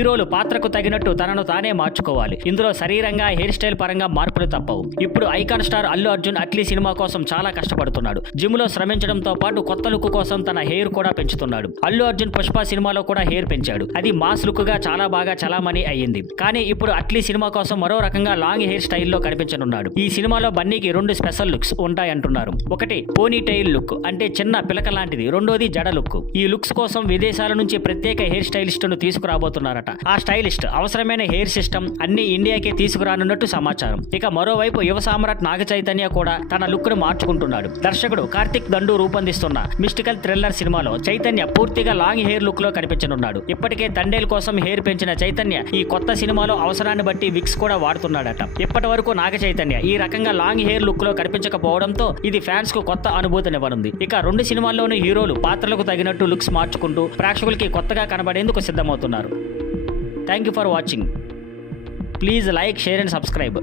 హీరోలు పాత్రకు తగినట్టు తనను తానే మార్చుకోవాలి. ఇందులో శరీరంగా, హెయిర్ స్టైల్ పరంగా మార్పులు తప్పవు. ఇప్పుడు icon star Allu Arjun Atlee cinema కోసం చాలా కష్టపడుతున్నాడు. జిమ్ లో శ్రమించడంతో పాటు కొత్త లుక్ కోసం తన హెయిర్ కూడా పెంచుతున్నాడు. అల్లు అర్జున్ పుష్ప సినిమాలో కూడా హెయిర్ పెంచాడు. అది మాస్ లుక్ గా చాలా బాగా చలామణి అయ్యింది. కానీ ఇప్పుడు అట్లీ సినిమా కోసం మరో రకంగా లాంగ్ హెయిర్ స్టైల్లో కనిపించనున్నాడు. ఈ సినిమాలో బన్నీకి 2 స్పెషల్ లుక్స్ ఉంటాయంటున్నారు. ఒకటి పోనీ టైల్ లుక్, అంటే చిన్న పిలక లాంటిది. రెండోది జడ లుక్. ఈ లుక్స్ కోసం విదేశాల నుంచి ప్రత్యేక హెయిర్ స్టైలిస్ట్ ను తీసుకురాబోతున్నారట. ఆ స్టైలిస్ట్ అవసరమైన హెయిర్ సిస్టమ్ అన్ని ఇండియాకే తీసుకురానున్నట్టు సమాచారం. ఇక మరోవైపు యువ సామ్రాట్ నాగ చైతన్య కూడా తన లుక్ ను మార్చుకుంటున్నాడు. దర్శకుడు కార్తిక్ దండు రూపొందిస్తున్న మిస్టికల్ థ్రిల్లర్ సినిమాలో చైతన్య పూర్తిగా లాంగ్ హెయిర్ లుక్ లో కనిపించనున్నాడు. ఇప్పటికే తండేల్ కోసం హెయిర్ పెంచిన చైతన్య ఈ కొత్త సినిమాలో అవసరాన్ని బట్టి విక్స్ కూడా వాడుతున్నాడట. ఇప్పటి వరకు నాగ చైతన్య ఈ రకంగా లాంగ్ హెయిర్ లుక్ లో కనిపించకపోవడంతో ఇది ఫ్యాన్స్ కు కొత్త అనుభూతినివ్వనుంది. ఇక 2 సినిమాల్లోనూ హీరోలు పాత్రలకు తగినట్టు లుక్స్ మార్చుకుంటూ ప్రేక్షకులకి కొత్తగా కనబడేందుకు సిద్ధమవుతున్నారు. Thank you for watching. Please like, share and subscribe.